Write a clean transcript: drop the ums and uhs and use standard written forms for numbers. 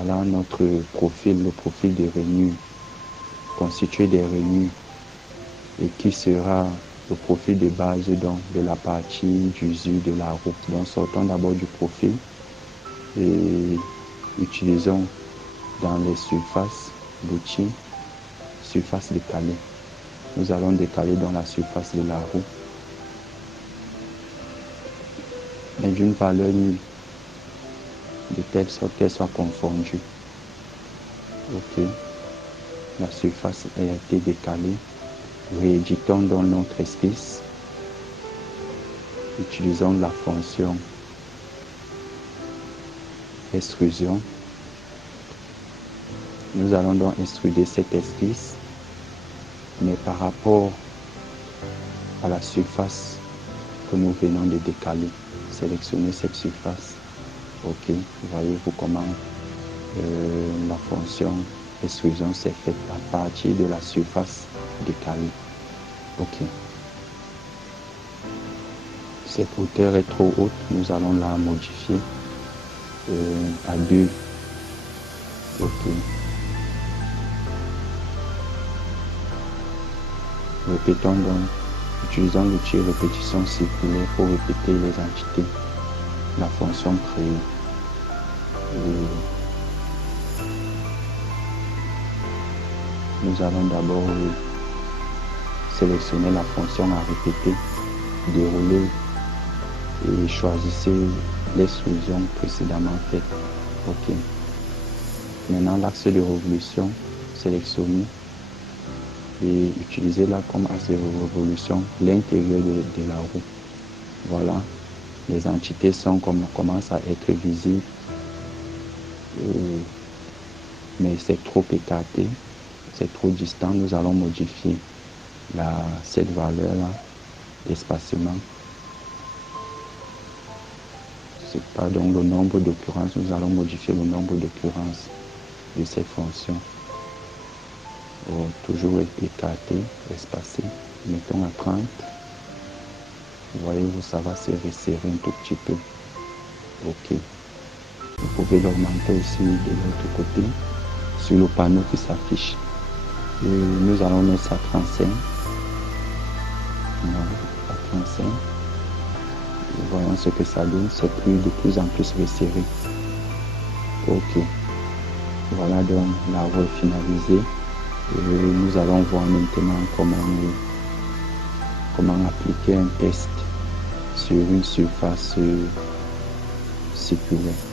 Voilà notre profil, le profil des rainures, constitué des rainures, et qui sera le profil de base donc, de la partie d'usure de la roue. Donc sortons d'abord du profil et utilisons dans les surfaces l'outil surface décalée. Nous allons décaler dans la surface de la roue, mais d'une valeur nulle, de telle sorte qu'elle soit confondue. Ok, la surface a été décalée. Rééditons dans notre esquisse. Utilisons la fonction extrusion. Nous allons donc extruder cette esquisse, mais par rapport à la surface que nous venons de décaler. Sélectionnez cette surface. Ok, voyez-vous comment la fonction extrusion s'est faite à partir de la surface décalée. Ok. Cette hauteur est trop haute, nous allons la modifier à 2. Ok. Répétons donc, utilisons l'outil répétition circulaire pour répéter les entités, la fonction créée. Nous allons d'abord sélectionner la fonction à répéter, dérouler et choisissez l'extrusion précédemment faite. Ok. Maintenant l'axe de révolution, sélectionnez et utilisez-la comme axe de révolution l'intérieur de la roue. Voilà, les entités commencent à être visibles, mais c'est trop écarté, c'est trop distant. Nous allons modifier cette valeur-là d'espacement. C'est pas donc le nombre d'occurrences, nous allons modifier le nombre d'occurrences de cette fonction. Toujours écarté, espacé. Mettons à 30. Voyez-vous, ça va se resserrer un tout petit peu. Ok. Vous pouvez l'augmenter aussi de l'autre côté sur le panneau qui s'affiche. Nous allons mettre ça à 35. À 35. Voyons ce que ça donne. C'est de plus en plus resserré. Ok. Voilà donc la roue est finalisée. Nous allons voir maintenant comment appliquer un test sur une surface circulaire.